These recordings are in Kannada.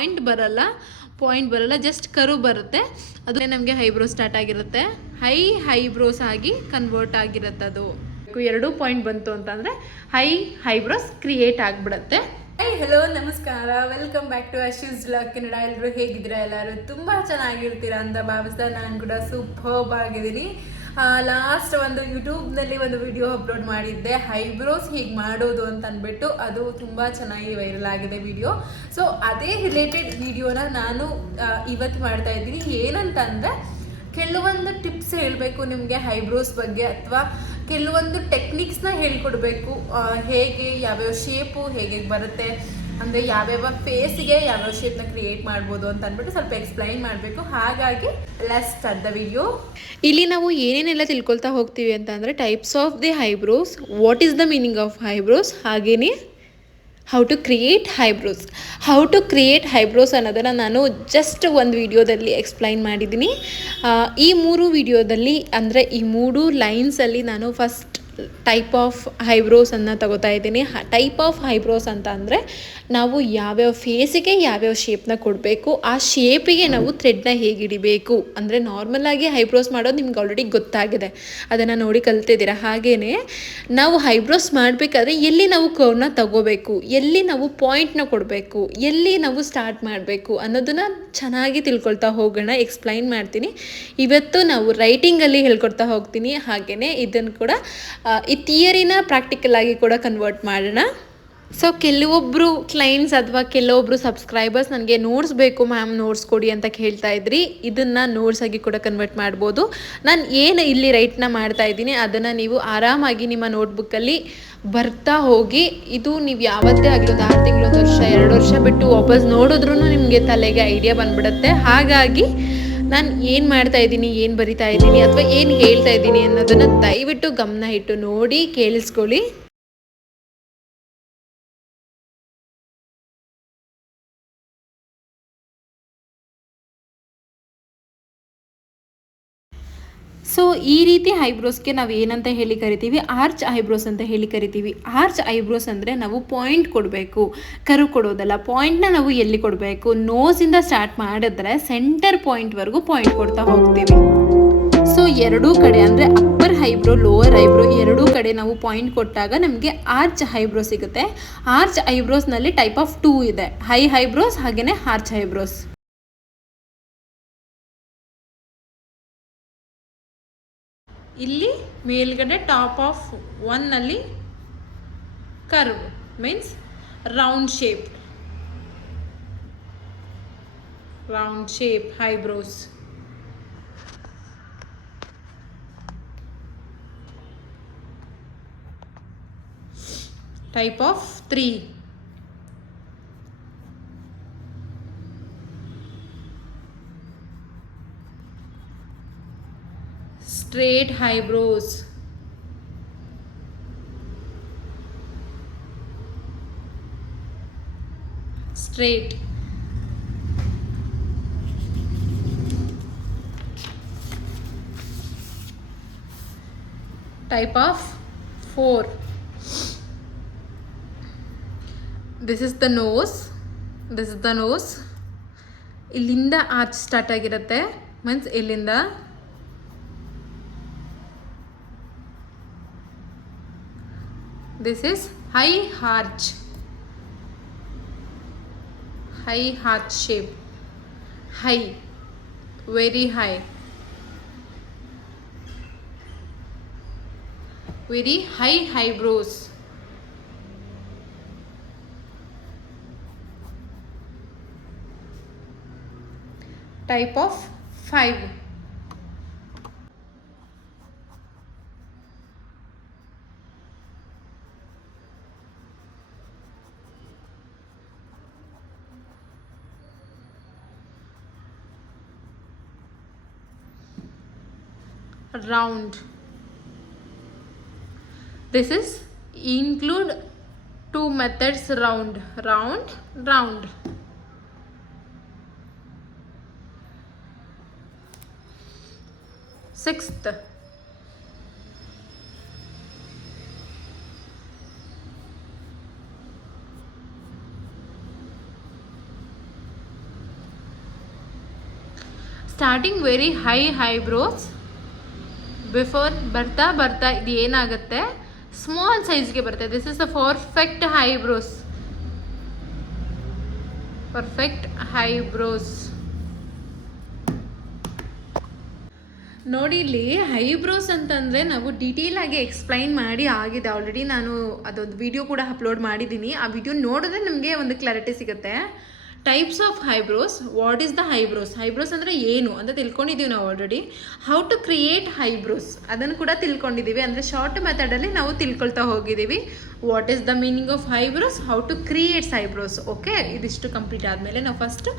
ಪಾಯಿಂಟ್ ಬರಲ್ಲ ಪಾಯಿಂಟ್ ಬರಲ್ಲ ಜಸ್ಟ್ ಕರು ಬರುತ್ತೆ. ಅದು ನಮಗೆ ಹೈಬ್ರೋ ಸ್ಟಾರ್ಟ್ ಆಗಿರುತ್ತೆ. ಹೈ ಹೈಬ್ರೋಸ್ ಆಗಿ ಕನ್ವರ್ಟ್ ಆಗಿರುತ್ತೆ ಅದು ಎರಡೂ ಪಾಯಿಂಟ್ ಬಂತು ಅಂತಂದರೆ ಹೈ ಹೈಬ್ರೋಸ್ ಕ್ರಿಯೇಟ್ ಆಗಿಬಿಡುತ್ತೆ. ಹಾಯ್ ಹಲೋ ನಮಸ್ಕಾರ. Welcome back to Ashu's blog Kannada ಎಲ್ಲರೂ ಹೇಗಿದ್ದೀರಾ ಎಲ್ಲರೂ? ತುಂಬ ಚೆನ್ನಾಗಿರ್ತೀರಾ ಅಂತ ಭಾವಿಸ್ತಾ ನಾನು ಕೂಡ ಸೂಪರ್ಬ್ ಆಗಿದ್ದೀನಿ. ಲಾಸ್ಟ್ ಒಂದು ಯೂಟ್ಯೂಬ್ನಲ್ಲಿ ಒಂದು ವಿಡಿಯೋ ಅಪ್ಲೋಡ್ ಮಾಡಿದ್ದೆ. ಹೈಬ್ರೋಸ್ ಹೀಗೆ ಮಾಡೋದು ಅಂತ ಅಂದ್ಬಿಟ್ಟು ಅದು ತುಂಬ ಚೆನ್ನಾಗಿ ವೈರಲ್ ಆಗಿದೆ ವಿಡಿಯೋ ಸೊ ಅದೇ ರಿಲೇಟೆಡ್ ವಿಡಿಯೋನ ನಾನು ಇವತ್ತು ಮಾಡ್ತಾ ಇದ್ದೀನಿ. ಏನಂತಂದರೆ, ಕೆಲವೊಂದು ಟಿಪ್ಸ್ ಹೇಳಬೇಕು ನಿಮಗೆ ಹೈಬ್ರೋಸ್ ಬಗ್ಗೆ, ಅಥವಾ ಕೆಲವೊಂದು ಟೆಕ್ನಿಕ್ಸ್ನ ಹೇಳ್ಕೊಡ್ಬೇಕು. ಹೇಗೆ, ಯಾವ್ಯಾವ ಶೇಪು ಹೇಗೆ ಬರುತ್ತೆ, ಅಂದರೆ ಯಾವ್ಯಾವ ಫೇಸಿಗೆ ಯಾವ್ಯಾವ ಶೇಪ್ನ ಕ್ರಿಯೇಟ್ ಮಾಡ್ಬೋದು ಅಂತ ಅಂದ್ಬಿಟ್ಟು ಸ್ವಲ್ಪ ಎಕ್ಸ್ಪ್ಲೈನ್ ಮಾಡಬೇಕು. ಹಾಗಾಗಿ ಲೆಸ್ ಸ್ಟಾರ್ಟ್ ದ ವಿಡಿಯೋ ಇಲ್ಲಿ ನಾವು ಏನೇನೆಲ್ಲ ತಿಳ್ಕೊಳ್ತಾ ಹೋಗ್ತೀವಿ ಅಂತ ಅಂದರೆ types of the eyebrows what is the meaning of eyebrows ಹಾಗೆಯೇ how to create eyebrows how to create eyebrows ಅನ್ನೋದನ್ನು ನಾನು ಜಸ್ಟ್ ಒಂದು ವಿಡಿಯೋದಲ್ಲಿ ಎಕ್ಸ್ಪ್ಲೈನ್ ಮಾಡಿದ್ದೀನಿ. ಈ ಮೂರು ವಿಡಿಯೋದಲ್ಲಿ ಅಂದರೆ ಈ ಮೂರು ಲೈನ್ಸಲ್ಲಿ ನಾನು ಫಸ್ಟ್ ಟೈಪ್ ಆಫ್ ಹೈಬ್ರೋಸನ್ನು ತಗೋತಾ ಇದ್ದೀನಿ. ಟೈಪ್ ಆಫ್ ಹೈಬ್ರೋಸ್ ಅಂತ ಅಂದರೆ ನಾವು ಯಾವ್ಯಾವ ಫೇಸಿಗೆ ಯಾವ್ಯಾವ ಶೇಪ್ನ ಕೊಡಬೇಕು, ಆ ಶೇಪಿಗೆ ನಾವು ಥ್ರೆಡ್ನ ಹೇಗೆ ಹಿಡಿಬೇಕು ಅಂದರೆ ನಾರ್ಮಲಾಗಿ ಹೈಬ್ರೋಸ್ ಮಾಡೋದು ನಿಮ್ಗೆ ಆಲ್ರೆಡಿ ಗೊತ್ತಾಗಿದೆ. ಅದನ್ನು ನೋಡಿ ಕಲ್ತಿದ್ದೀರಾ? ಹಾಗೆಯೇ ನಾವು ಹೈಬ್ರೋಸ್ ಮಾಡಬೇಕಾದ್ರೆ ಎಲ್ಲಿ ನಾವು ಕರ್ವ್ನ ತಗೋಬೇಕು, ಎಲ್ಲಿ ನಾವು ಪಾಯಿಂಟ್ನ ಕೊಡಬೇಕು, ಎಲ್ಲಿ ನಾವು ಸ್ಟಾರ್ಟ್ ಮಾಡಬೇಕು ಅನ್ನೋದನ್ನು ಚೆನ್ನಾಗಿ ತಿಳ್ಕೊಳ್ತಾ ಹೋಗೋಣ ಎಕ್ಸ್ಪ್ಲೈನ್ ಮಾಡ್ತೀನಿ. ಇವತ್ತು ನಾವು ರೈಟಿಂಗಲ್ಲಿ ಹೇಳ್ಕೊಡ್ತಾ ಹೋಗ್ತೀನಿ. ಹಾಗೆಯೇ ಇದನ್ನು ಕೂಡ ಈ ಥಿಯರಿನ ಪ್ರಾಕ್ಟಿಕಲ್ ಆಗಿ ಕೂಡ ಕನ್ವರ್ಟ್ ಮಾಡೋಣ. ಸೊ ಕೆಲವೊಬ್ಬರು ಕ್ಲೈಂಟ್ಸ್ ಅಥವಾ ಕೆಲವೊಬ್ಬರು ಸಬ್ಸ್ಕ್ರೈಬರ್ಸ್ ನನಗೆ ನೋಟ್ಸ್ ಬೇಕು ಮ್ಯಾಮ್ ನೋಟ್ಸ್ ಕೊಡಿ ಅಂತ ಕೇಳ್ತಾ ಇದ್ರಿ, ಇದನ್ನು ನೋಟ್ಸ್ ಆಗಿ ಕೂಡ ಕನ್ವರ್ಟ್ ಮಾಡ್ಬೋದು. ನಾನು ಏನು ಇಲ್ಲಿ ರೈಟ್ನ ಮಾಡ್ತಾ ಇದ್ದೀನಿ, ಅದನ್ನು ನೀವು ಆರಾಮಾಗಿ ನಿಮ್ಮ ನೋಟ್ಬುಕ್ಕಲ್ಲಿ ಬರ್ತಾ ಹೋಗಿ, ಇದು ನೀವು ಯಾವತ್ತೇ ಆಗಲಿ ಒಂದು ಆರು ತಿಂಗಳು, ಒಂದು ವರ್ಷ, ಎರಡು ವರ್ಷ ಬಿಟ್ಟು ವಾಪಸ್ ನೋಡಿದ್ರೂ ನಿಮಗೆ ತಲೆಗೆ ಐಡಿಯಾ ಬಂದ್ಬಿಡುತ್ತೆ. ಹಾಗಾಗಿ ನಾನು ಏನು ಮಾಡ್ತಾ ಇದ್ದೀನಿ, ಏನು ಬರಿತಾ ಇದ್ದೀನಿ ಅಥವಾ ಏನು ಹೇಳ್ತಾ ಇದ್ದೀನಿ ಅನ್ನೋದನ್ನು ದಯವಿಟ್ಟು ಗಮನ ಇಟ್ಟು ನೋಡಿ ಕೇಳಿಸ್ಕೊಳ್ಳಿ. ಸೊ ಈ ರೀತಿ ಐಬ್ರೋಸ್ಗೆ ನಾವು ಏನಂತ ಹೇಳಿ ಕರಿತೀವಿ? ಆರ್ಚ್ ಐಬ್ರೋಸ್ ಅಂತ ಹೇಳಿ ಕರಿತೀವಿ. ಆರ್ಚ್ ಐಬ್ರೋಸ್ ಅಂದರೆ ನಾವು ಪಾಯಿಂಟ್ ಕೊಡಬೇಕು. ಕರು ಕೊಡೋದಲ್ಲ, ಪಾಯಿಂಟ್ನ ನಾವು ಎಲ್ಲಿ ಕೊಡಬೇಕು? ನೋಸಿಂದ ಸ್ಟಾರ್ಟ್ ಮಾಡಿದ್ರೆ ಸೆಂಟರ್ ಪಾಯಿಂಟ್ವರೆಗೂ ಪಾಯಿಂಟ್ ಕೊಡ್ತಾ ಹೋಗ್ತೀವಿ. ಸೊ ಎರಡೂ ಕಡೆ ಅಂದರೆ ಅಪ್ಪರ್ ಹೈಬ್ರೋ, ಲೋವರ್ ಐಬ್ರೋ ಎರಡೂ ಕಡೆ ನಾವು ಪಾಯಿಂಟ್ ಕೊಟ್ಟಾಗ ನಮಗೆ ಆರ್ಚ್ ಹೈಬ್ರೋ ಸಿಗುತ್ತೆ. ಆರ್ಚ್ ಐಬ್ರೋಸ್ನಲ್ಲಿ ಟೈಪ್ ಆಫ್ ಟೂ ಇದೆ. ಹೈ ಹೈಬ್ರೋಸ್ ಹಾಗೆಯೇ ಆರ್ಚ್ ಐಬ್ರೋಸ್ ಇಲ್ಲಿ ಮೇಲ್ಗಡೆ ಟಾಪ್ ಆಫ್ ಒನ್ನಲ್ಲಿ curve, means round shape. Round shape eyebrows type of three. straight eyebrows straight type of 4 this is the nose this is the nose ಇಲ್ಲಿಂದ ಆರ್ಚ್ ಸ್ಟಾರ್ಟ್ ಆಗಿರುತ್ತೆ ಮೀನ್ಸ್ ಇಲ್ಲಿಂದ this is high arch. High arch shape. High. Very high. Very high eyebrows. Type of 5 round. This is include two methods round round round. Sixth. Starting very high high eyebrows before ಬರ್ತಾ ಬರ್ತಾ ಇದು ಏನಾಗುತ್ತೆ? ಸ್ಮಾಲ್ ಸೈಜ್ಗೆ ಬರುತ್ತೆ. This is the perfect eyebrows perfect eyebrows ನೋಡಿ ಇಲ್ಲಿ ಹೈಬ್ರೋಸ್ ಅಂತಂದರೆ ನಾವು ಡೀಟೇಲ್ ಆಗಿ ಎಕ್ಸ್ಪ್ಲೈನ್ ಮಾಡಿ ಆಗಿದೆ ಆಲ್ರೆಡಿ ನಾನು ಅದೊಂದು ವಿಡಿಯೋ ಕೂಡ ಅಪ್ಲೋಡ್ ಮಾಡಿದ್ದೀನಿ. ಆ ವಿಡಿಯೋ ನೋಡಿದ್ರೆ ನಿಮಗೆ ಒಂದು ಕ್ಲಾರಿಟಿ ಸಿಗುತ್ತೆ. Types of eyebrows what is the eyebrows eyebrows ಅಂದರೆ ಏನು ಅಂತ ತಿಳ್ಕೊಂಡಿದ್ದೀವಿ ನಾವು already how to create eyebrows ಅದನ್ನು ಕೂಡ ತಿಳ್ಕೊಂಡಿದ್ದೀವಿ. ಅಂದರೆ ಶಾರ್ಟ್ ಮೆಥಡಲ್ಲಿ ನಾವು ತಿಳ್ಕೊಳ್ತಾ ಹೋಗಿದ್ದೀವಿ. What is the meaning of eyebrows how to creates eyebrows okay ಇದಿಷ್ಟು ಕಂಪ್ಲೀಟ್ ಆದಮೇಲೆ ನಾವು ಫಸ್ಟ್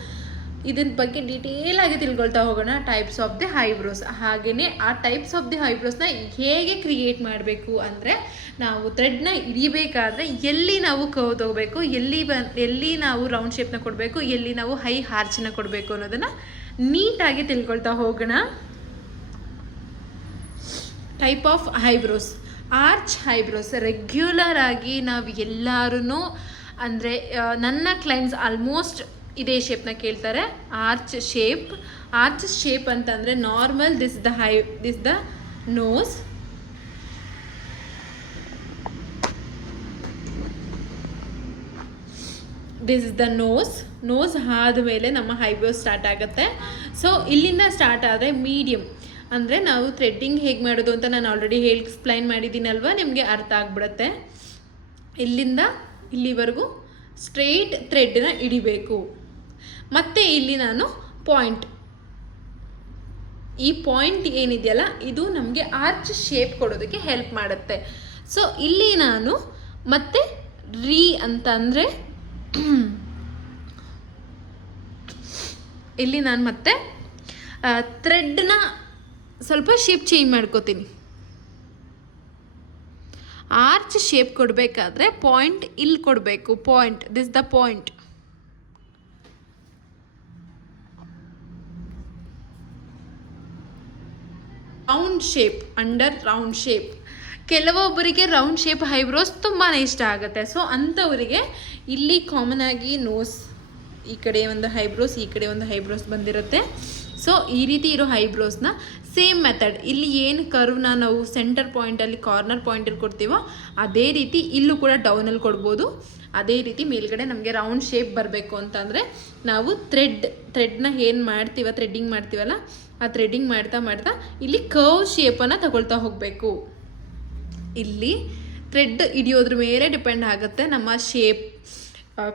ಇದನ್ನ ಬಗ್ಗೆ ಡೀಟೇಲ್ ಆಗಿ ತಿಳ್ಕೊಳ್ತಾ ಹೋಗೋಣ. ಟೈಪ್ಸ್ ಆಫ್ ದಿ ಹೈಬ್ರೋಸ್ ಹಾಗೆಯೇ ಆ ಟೈಪ್ಸ್ ಆಫ್ ದಿ ಹೈಬ್ರೋಸ್ನ ಹೇಗೆ ಕ್ರಿಯೇಟ್ ಮಾಡಬೇಕು ಅಂದರೆ ನಾವು ಥ್ರೆಡ್ನ ಹಿಡಿಬೇಕಾದ್ರೆ ಎಲ್ಲಿ ನಾವು ಕವ್ ತಗೋಬೇಕು, ಎಲ್ಲಿ ಬ, ಎಲ್ಲಿ ನಾವು ರೌಂಡ್ ಶೇಪ್ನ ಕೊಡಬೇಕು, ಎಲ್ಲಿ ನಾವು ಹೈ ಹಾರ್ಚನ್ನ ಕೊಡಬೇಕು ಅನ್ನೋದನ್ನು ನೀಟಾಗಿ ತಿಳ್ಕೊಳ್ತಾ ಹೋಗೋಣ. Type of eyebrows arch eyebrows regular ಆಗಿ ನಾವು ಎಲ್ಲರೂ ಅಂದರೆ ನನ್ನ ಕ್ಲೈಂಟ್ಸ್ ಆಲ್ಮೋಸ್ಟ್ ಇದೇ ಶೇಪ್ನ ಕೇಳ್ತಾರೆ. ಆರ್ಚ್ ಶೇಪ್ ಆರ್ಚ್ ಶೇಪ್ ಅಂತಂದರೆ normal this the high this the nose this is the nose nose ಆದಮೇಲೆ ನಮ್ಮ ಹೈಬ್ರೋಸ್ ಸ್ಟಾರ್ಟ್ ಆಗುತ್ತೆ. ಸೊ ಇಲ್ಲಿಂದ ಸ್ಟಾರ್ಟ್ ಆದರೆ ಮೀಡಿಯಮ್ ಅಂದರೆ ನಾವು ಥ್ರೆಡ್ಡಿಂಗ್ ಹೇಗೆ ಮಾಡೋದು ಅಂತ ನಾನು ಆಲ್ರೆಡಿ ಹೇಳಿ ಎಕ್ಸ್ಪ್ಲೈನ್ ಮಾಡಿದ್ದೀನಲ್ವ? ನಿಮಗೆ ಅರ್ಥ ಆಗ್ಬಿಡುತ್ತೆ. ಇಲ್ಲಿಂದ ಇಲ್ಲಿವರೆಗೂ ಸ್ಟ್ರೈಟ್ ಥ್ರೆಡ್ನ ಹಿಡಿಬೇಕು ಮತ್ತು ಇಲ್ಲಿ ನಾನು ಪಾಯಿಂಟ್ ಈ ಪಾಯಿಂಟ್ ಏನಿದೆಯಲ್ಲ, ಇದು ನಮಗೆ ಆರ್ಚ್ ಶೇಪ್ ಕೊಡೋದಕ್ಕೆ ಹೆಲ್ಪ್ ಮಾಡುತ್ತೆ. ಸೊ ಇಲ್ಲಿ ನಾನು ಮತ್ತೆ ರೀ ಅಂತ ಅಂದರೆ ಇಲ್ಲಿ ನಾನು ಮತ್ತೆ ಥ್ರೆಡ್ನ ಸ್ವಲ್ಪ ಶೇಪ್ ಚೇಂಜ್ ಮಾಡ್ಕೋತೀನಿ. ಆರ್ಚ್ ಶೇಪ್ ಕೊಡಬೇಕಾದ್ರೆ ಪಾಯಿಂಟ್ ಇಲ್ಲಿ ಕೊಡಬೇಕು point this the point round shape under round shape ಕೆಲವೊಬ್ಬರಿಗೆ ರೌಂಡ್ ಶೇಪ್ ಹೈಬ್ರೋಸ್ ತುಂಬಾ ಇಷ್ಟ ಆಗುತ್ತೆ. ಸೊ ಅಂಥವರಿಗೆ ಇಲ್ಲಿ ಕಾಮನ್ ಆಗಿ ನೋಸ್ ಈ ಕಡೆ ಒಂದು ಹೈಬ್ರೋಸ್ ಈ ಕಡೆ ಒಂದು ಹೈಬ್ರೋಸ್ ಬಂದಿರುತ್ತೆ. ಸೊ ಈ ರೀತಿ ಇರೋ ಹೈಬ್ರೋಸ್ನ ಸೇಮ್ ಮೆಥಡ್ ಇಲ್ಲಿ ಏನು ಕರ್ವ್ನ ನಾವು ಸೆಂಟರ್ ಪಾಯಿಂಟಲ್ಲಿ ಕಾರ್ನರ್ ಪಾಯಿಂಟಲ್ಲಿ ಕೊಡ್ತೀವೋ ಅದೇ ರೀತಿ ಇಲ್ಲೂ ಕೂಡ ಡೌನಲ್ಲಿ ಕೊಡ್ಬೋದು. ಅದೇ ರೀತಿ ಮೇಲ್ಗಡೆ ನಮಗೆ ರೌಂಡ್ ಶೇಪ್ ಬರಬೇಕು ಅಂತಂದರೆ ನಾವು ಥ್ರೆಡ್ ಥ್ರೆಡ್ನ ಏನು ಮಾಡ್ತೀವ ಥ್ರೆಡ್ಡಿಂಗ್ ಮಾಡ್ತೀವಲ್ಲ, ಆ ಥ್ರೆಡ್ಡಿಂಗ್ ಮಾಡ್ತಾ ಮಾಡ್ತಾ ಇಲ್ಲಿ ಕರ್ವ್ ಶೇಪನ್ನು ತಗೊಳ್ತಾ ಹೋಗಬೇಕು. ಇಲ್ಲಿ ಥ್ರೆಡ್ ಹಿಡಿಯೋದ್ರ ಮೇಲೆ ಡಿಪೆಂಡ್ ಆಗುತ್ತೆ ನಮ್ಮ ಶೇಪ್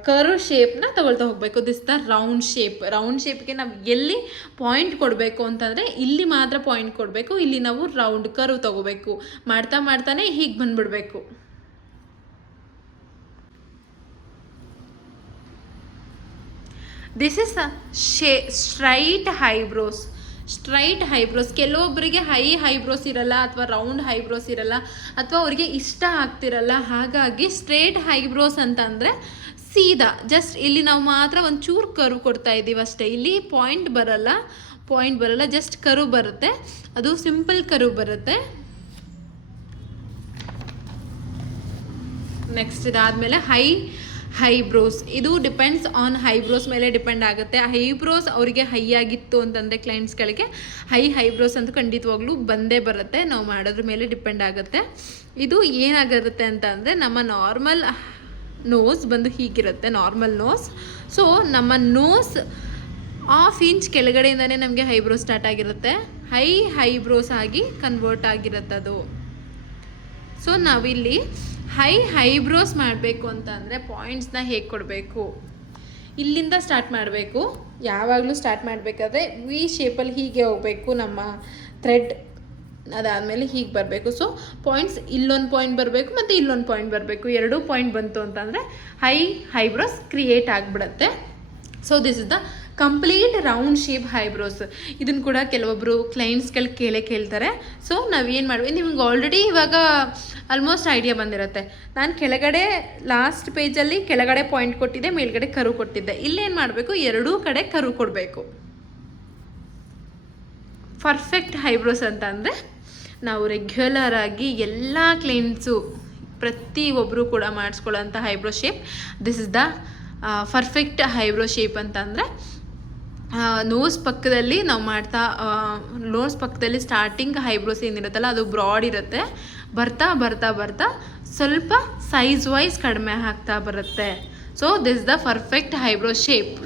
ಕರ್ವ್ ಶೇಪ್ನ ತಗೊಳ್ತಾ ಹೋಗಬೇಕು. This the round shape round ಶೇಪ್ಗೆ ನಾವು ಎಲ್ಲಿ ಪಾಯಿಂಟ್ ಕೊಡಬೇಕು ಅಂತಂದರೆ ಇಲ್ಲಿ ಮಾತ್ರ ಪಾಯಿಂಟ್ ಕೊಡಬೇಕು, ಇಲ್ಲಿ ನಾವು ರೌಂಡ್ ಕರ್ವ್ ತಗೋಬೇಕು. ಮಾಡ್ತಾ ಮಾಡ್ತಾನೆ ಹೀಗೆ ಬಂದ್ಬಿಡ್ಬೇಕು. ದಿಸ್ ಇಸ್ ಶೇ ಸ್ಟ್ರೈಟ್ ಹೈಬ್ರೋಸ್ ಸ್ಟ್ರೈಟ್ ಹೈಬ್ರೋಸ್ ಕೆಲವೊಬ್ಬರಿಗೆ ಹೈ ಹೈಬ್ರೋಸ್ ಇರಲ್ಲ ಅಥವಾ ರೌಂಡ್ ಹೈಬ್ರೋಸ್ ಇರಲ್ಲ ಅಥವಾ ಅವರಿಗೆ ಇಷ್ಟ ಆಗ್ತಿರಲ್ಲ. ಹಾಗಾಗಿ ಸ್ಟ್ರೇಟ್ ಹೈಬ್ರೋಸ್ ಅಂತ ಅಂದರೆ ಸೀದಾ. ಜಸ್ಟ್ ಇಲ್ಲಿ ನಾವು ಮಾತ್ರ ಒಂದು ಚೂರು ಕರು ಕೊಡ್ತಾ ಇದ್ದೀವಿ ಅಷ್ಟೇ. ಇಲ್ಲಿ ಪಾಯಿಂಟ್ ಬರಲ್ಲ. ಪಾಯಿಂಟ್ ಬರಲ್ಲ. ಜಸ್ಟ್ ಕರು ಬರುತ್ತೆ. ಅದು ಸಿಂಪಲ್ ಕರು ಬರುತ್ತೆ. ನೆಕ್ಸ್ಟ್ ಇದಾದಮೇಲೆ ಹೈ ಹೈಬ್ರೋಸ್. ಇದು ಡಿಪೆಂಡ್ಸ್ ಆನ್ ಹೈಬ್ರೋಸ್ ಮೇಲೆ ಡಿಪೆಂಡ್ ಆಗುತ್ತೆ. ಹೈಬ್ರೋಸ್ ಅವರಿಗೆ ಹೈ ಆಗಿತ್ತು ಅಂತಂದರೆ ಕ್ಲೈಂಟ್ಸ್ಗಳಿಗೆ ಹೈ ಹೈಬ್ರೋಸ್ ಅಂತ ಖಂಡಿತವಾಗ್ಲೂ ಬಂದೇ ಬರುತ್ತೆ. ನಾವು ಮಾಡೋದ್ರ ಮೇಲೆ ಡಿಪೆಂಡ್ ಆಗುತ್ತೆ. ಇದು ಏನಾಗಿರುತ್ತೆ ಅಂತ ಅಂದರೆ ನಮ್ಮ ನಾರ್ಮಲ್ ನೋಸ್ ಬಂದು ಹೀಗಿರುತ್ತೆ ನಾರ್ಮಲ್ ನೋಸ್ ಸೊ ನಮ್ಮ ನೋಸ್ ಆಫ್ ಇಂಚ್ ಕೆಳಗಡೆಯಿಂದನೇ ನಮಗೆ ಹೈಬ್ರೋ ಸ್ಟಾರ್ಟ್ ಆಗಿರುತ್ತೆ. ಹೈ ಹೈಬ್ರೋಸ್ ಆಗಿ ಕನ್ವರ್ಟ್ ಆಗಿರುತ್ತೆ ಸೊ ನಾವಿಲ್ಲಿ ಹೈ ಹೈಬ್ರೋಸ್ ಮಾಡಬೇಕು ಅಂತಂದರೆ ಪಾಯಿಂಟ್ಸ್ನ ಹೇಗೆ ಕೊಡಬೇಕು? ಇಲ್ಲಿಂದ ಸ್ಟಾರ್ಟ್ ಮಾಡಬೇಕು. ಯಾವಾಗಲೂ ಸ್ಟಾರ್ಟ್ ಮಾಡಬೇಕಾದ್ರೆ ವಿ ಶೇಪಲ್ಲಿ ಹೀಗೆ ಹೋಗಬೇಕು ನಮ್ಮ ಥ್ರೆಡ್ ಅದಾದಮೇಲೆ ಹೀಗೆ ಬರಬೇಕು. ಸೊ ಪಾಯಿಂಟ್ಸ್ ಇಲ್ಲೊಂದು ಪಾಯಿಂಟ್ ಬರಬೇಕು ಮತ್ತು ಇಲ್ಲೊಂದು ಪಾಯಿಂಟ್ ಬರಬೇಕು. ಎರಡೂ ಪಾಯಿಂಟ್ ಬಂತು ಅಂತಂದರೆ ಹೈ ಹೈಬ್ರೋಸ್ ಕ್ರಿಯೇಟ್ ಆಗಿಬಿಡತ್ತೆ. So this is the complete round shape eyebrows ಇದನ್ನು ಕೂಡ ಕೆಲವೊಬ್ಬರು ಕ್ಲೈಂಟ್ಸ್ಗಳು ಕೇಳೇ ಕೇಳ್ತಾರೆ. ಸೊ ನಾವೇನು ಮಾಡ್ಬೇಕು? ನಿಮ್ಗೆ ಆಲ್ರೆಡಿ ಇವಾಗ ಆಲ್ಮೋಸ್ಟ್ ಐಡಿಯಾ ಬಂದಿರುತ್ತೆ. ನಾನು ಕೆಳಗಡೆ ಲಾಸ್ಟ್ ಪೇಜಲ್ಲಿ ಕೆಳಗಡೆ ಪಾಯಿಂಟ್ ಕೊಟ್ಟಿದ್ದೆ, ಮೇಲ್ಗಡೆ ಕರು ಕೊಟ್ಟಿದ್ದೆ. ಇಲ್ಲೇನು ಮಾಡಬೇಕು? ಎರಡೂ ಕಡೆ ಕರು ಕೊಡಬೇಕು. ಪರ್ಫೆಕ್ಟ್ ಹೈಬ್ರೋಸ್ ಅಂತ ಅಂದರೆ, ನಾವು ರೆಗ್ಯುಲರ್ ಆಗಿ ಎಲ್ಲ ಕ್ಲೈಂಟ್ಸು ಪ್ರತಿಯೊಬ್ಬರು ಕೂಡ ಮಾಡಿಸ್ಕೊಳ್ಳೋಂಥ eyebrow shape this is the perfect eyebrow shape ಅಂತಂದರೆ ನೋಸ್ ಪಕ್ಕದಲ್ಲಿ ನಾವು ಮಾಡ್ತಾ ನೋಸ್ ಪಕ್ಕದಲ್ಲಿ ಸ್ಟಾರ್ಟಿಂಗ್ ಹೈಬ್ರೋಸ್ ಏನಿರುತ್ತಲ್ಲ ಅದು ಬ್ರಾಡ್ ಇರುತ್ತೆ. ಬರ್ತಾ ಬರ್ತಾ ಬರ್ತಾ ಸ್ವಲ್ಪ ಸೈಜ್ ವೈಸ್ ಕಡಿಮೆ ಆಗ್ತಾ ಬರುತ್ತೆ. So this the perfect eyebrow shape